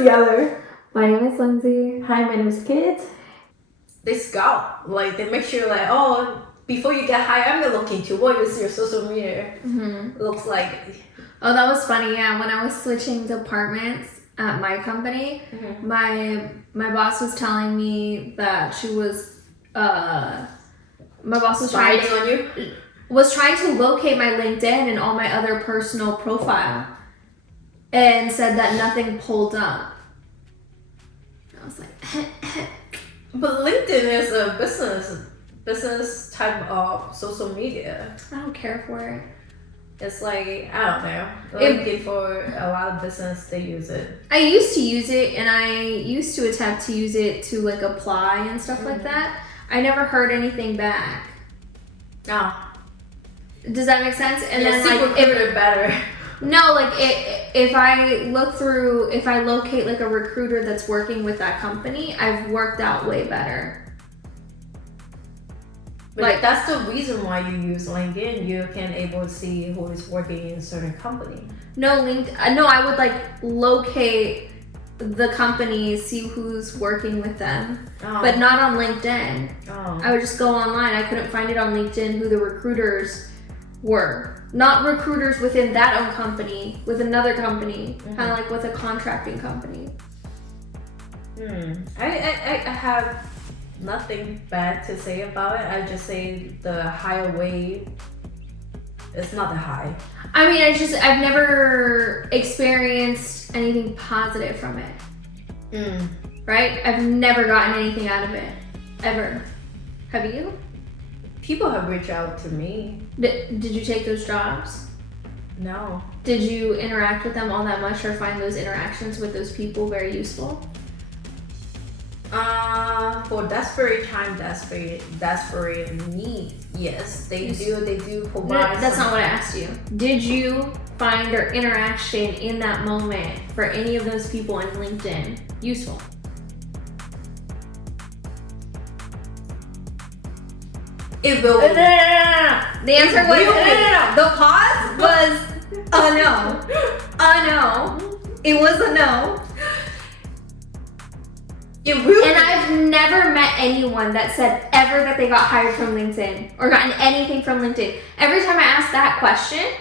the other? My name is Lindsay. Hi, my name is Kit. They scout, like they make sure, like, oh, before you get hired, I'm gonna look into what is your social media looks like. Oh, that was funny. Yeah, when I was switching departments at my company, my boss was telling me that she was my boss was trying to locate my LinkedIn and all my other personal profile, and said that nothing pulled up. I was like, but LinkedIn is a business type of social media. I don't care for it. It's like, I don't know. LinkedIn for a lot of business, they use it. I used to use it, and I used to attempt to use it to like apply and stuff like that. I never heard anything back. Oh. Does that make sense? And yeah, then like if it better. No, like if I locate like a recruiter that's working with that company, I've worked out way better. But like that's the reason why you use LinkedIn. You can able to see who is working in a certain company. No, I would like locate the company, see who's working with them, but not on LinkedIn. I would just go online. I couldn't find it on LinkedIn who the recruiters were. Not recruiters within that own company, with another company, kind of like with a contracting company. I have nothing bad to say about it. I just say the higher way is not that high. I mean, I've never experienced anything positive from it. Right? I've never gotten anything out of it. Ever. Have you? People have reached out to me. Did you take those jobs? No. Did you interact with them all that much or find those interactions with those people very useful? For desperate need, yes, they do provide. No, that's not what I asked you. Did you find their interaction in that moment for any of those people on LinkedIn useful? It will. No. The answer was no. The pause was no. No. It was a no. It will. And I've never met anyone that said ever that they got hired from LinkedIn or gotten anything from LinkedIn. Every time I ask that question,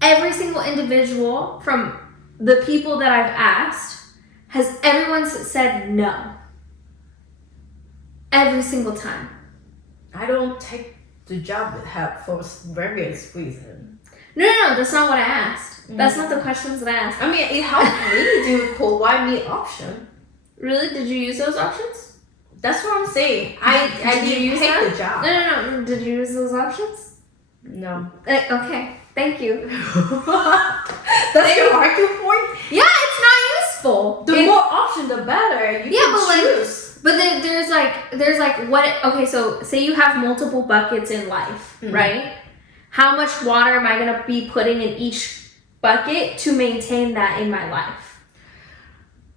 every single individual from the people that I've asked everyone said no. Every single time. I don't take the job for various reasons. No, that's not what I asked. That's not the questions that I asked. I mean, it helped me to provide me option. Really? Did you use those options? That's what I'm saying. I didn't take the job. No. Did you use those options? No. Okay. Thank you. That's your argument point? Yeah, it's not useful. The more options, the better. You can choose. But then there's like what? Okay, so say you have multiple buckets in life, right? How much water am I gonna be putting in each bucket to maintain that in my life?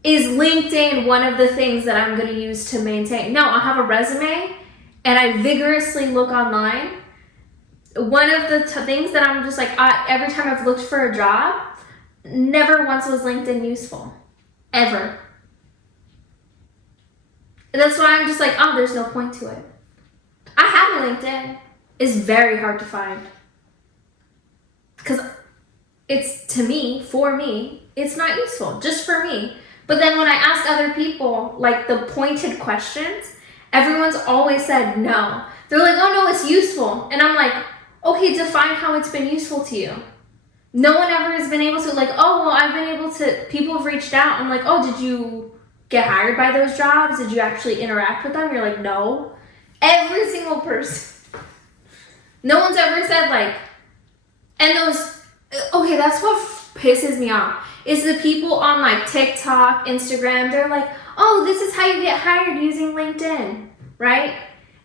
Is LinkedIn one of the things that I'm gonna use to maintain? No, I'll have a resume and I vigorously look online. One of the things that I'm just like, every time I've looked for a job, never once was LinkedIn useful. Ever. And that's why I'm just like, there's no point to it. I have a LinkedIn. It's very hard to find. Because it's, for me, it's not useful. Just for me. But then when I ask other people, like the pointed questions, everyone's always said no. They're like, oh no, it's useful. And I'm like, okay, define how it's been useful to you. No one ever has been able to I've been able to, people have reached out. I'm like, oh, did you get hired by those jobs? Did you actually interact with them? You're like, no. Every single person. No one's ever said and those, okay, that's what pisses me off. Is the people on like TikTok, Instagram, they're like, oh, this is how you get hired using LinkedIn, right?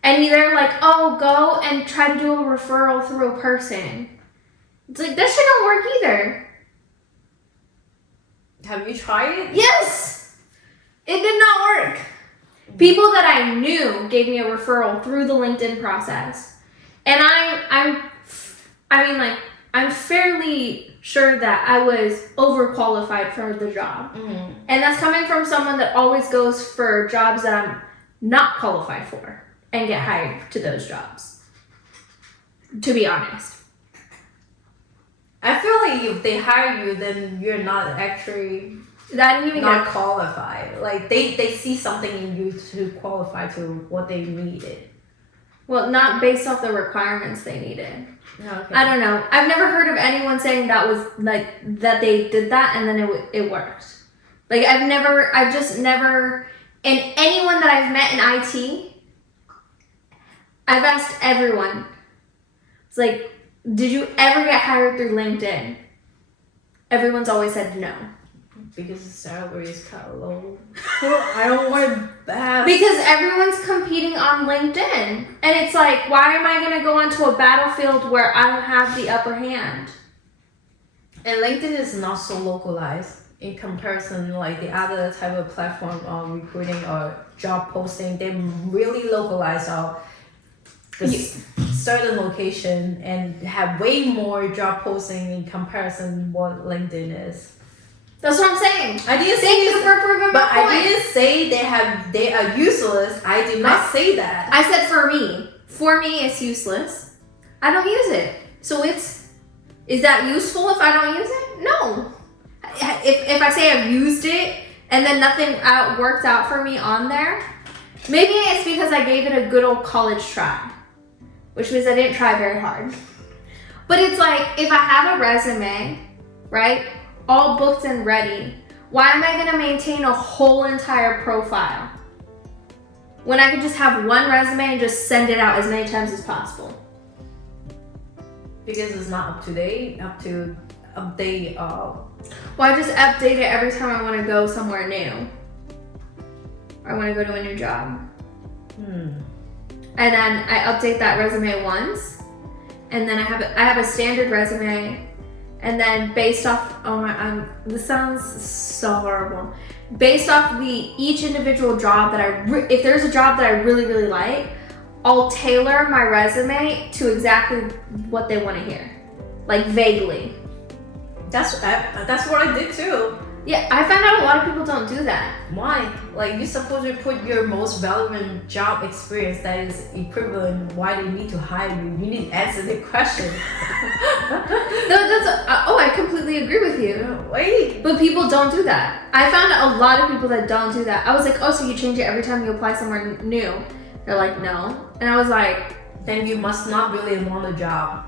And they're like, oh, go and try to do a referral through a person. It's like, that shit don't work either. Have you tried it? Yes! It did not work. People that I knew gave me a referral through the LinkedIn process. And I'm fairly sure that I was overqualified for the job. Mm-hmm. And that's coming from someone that always goes for jobs that I'm not qualified for and get hired to those jobs. To be honest. I feel like if they hire you, then you're not actually I didn't even not qualified. Like they see something in you to qualify to what they needed. Well, not based off the requirements they needed. Okay. I don't know. I've never heard of anyone saying that was like that they did that and then it worked. Like I've just never, and anyone that I've met in IT, I've asked everyone. It's like, did you ever get hired through LinkedIn? Everyone's always said no. Because the salary is kind of low. I don't want that. Because everyone's competing on LinkedIn. And it's like, why am I going to go onto a battlefield where I don't have the upper hand? And LinkedIn is not so localized in comparison like the other type of platform on recruiting or job posting. They really localize out this certain location and have way more job posting in comparison what LinkedIn is. That's what I'm saying. I didn't Thank you for proving my point. I didn't say they are useless. I did not say that. I said for me. For me, it's useless. I don't use it. So is that useful if I don't use it? No. If I say I've used it and then nothing worked out for me on there, maybe it's because I gave it a good old college try, which means I didn't try very hard. But it's like, if I have a resume, right, all booked and ready, why am I going to maintain a whole entire profile when I could just have one resume and just send it out as many times as possible? Because it's not up to date, update. Well, I just update it every time I want to go somewhere new. I want to go to a new job. And then I update that resume once, and then I have a standard resume. And then based off, this sounds so horrible. Based off each individual job that if there's a job that I really, really like, I'll tailor my resume to exactly what they want to hear. Like vaguely. That's what I did too. Yeah, I found out a lot of people don't do that. Why? Like, you're supposed to put your most relevant job experience that is equivalent why they need to hire you. You need to answer the question. I completely agree with you. Wait. But people don't do that. I found a lot of people that don't do that. I was like, oh, so you change it every time you apply somewhere new? They're like, no. And I was like, then you must not really want a job.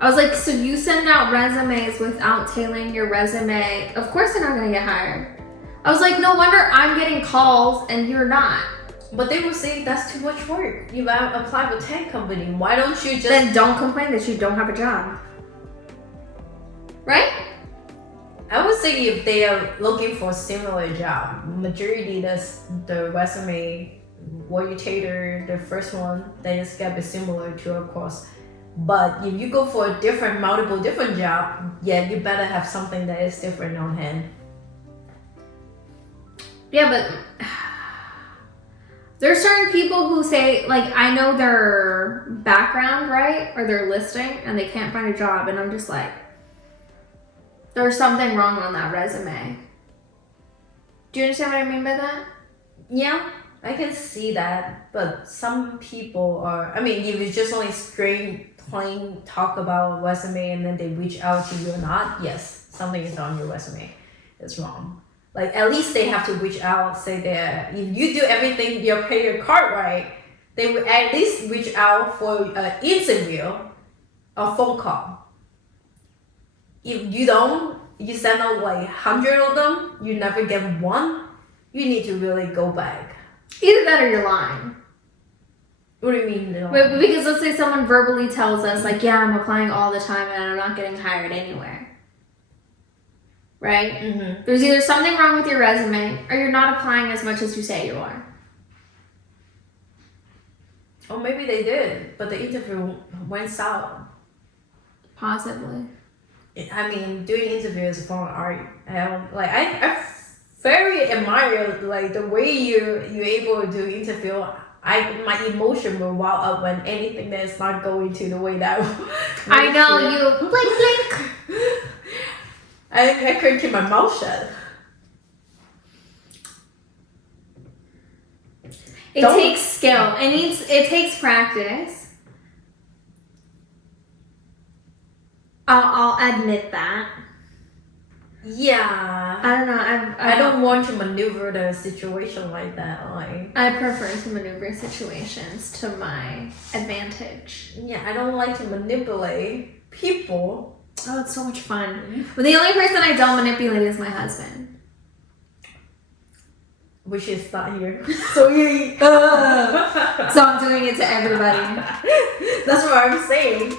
I was like, so you send out resumes without tailoring your resume. Of course they're not going to get hired. I was like, no wonder I'm getting calls and you're not. But they will say that's too much work. You apply for 10 company. Why don't you just... Then don't complain that you don't have a job. Right? I would say if they are looking for a similar job, majority the resume, what you tailor the first one, then it's got to be similar to, of course. But if you go for a multiple different job, yeah, you better have something that is different on hand. Yeah, but there are certain people who say, like, I know their background, right? Or their listing, and they can't find a job. And I'm just like, there's something wrong on that resume. Do you understand what I mean by that? Yeah, I can see that. But some people are, I mean, if it's just only straight plain talk about resume and then they reach out to you or not, yes, something is on your resume. It's wrong. Like, at least they have to reach out, say that if you do everything, you pay your card right, they will at least reach out for an interview or phone call. If you don't, you send out like 100 of them, you never get one, you need to really go back. Either that or you're lying. What do you mean? But because let's say someone verbally tells us, like, yeah, I'm applying all the time and I'm not getting hired anywhere. Right? Mm-hmm. There's either something wrong with your resume or you're not applying as much as you say you are. Or maybe they did, but the interview went south. Possibly. I mean, doing interviews is a form of art. I very admire like the way you're able to do interview. My emotion will wow up when anything that is not going to the way that I know you blink blink. I couldn't keep my mouth shut. It takes skill. It takes practice. I'll admit that. Yeah. I don't know. I don't want to maneuver the situation like that. Like, I prefer to maneuver situations to my advantage. yeah, I don't like to manipulate people. Oh, it's so much fun. But the only person I don't manipulate is my husband. Which is not here. So So I'm doing it to everybody. That's what I'm saying.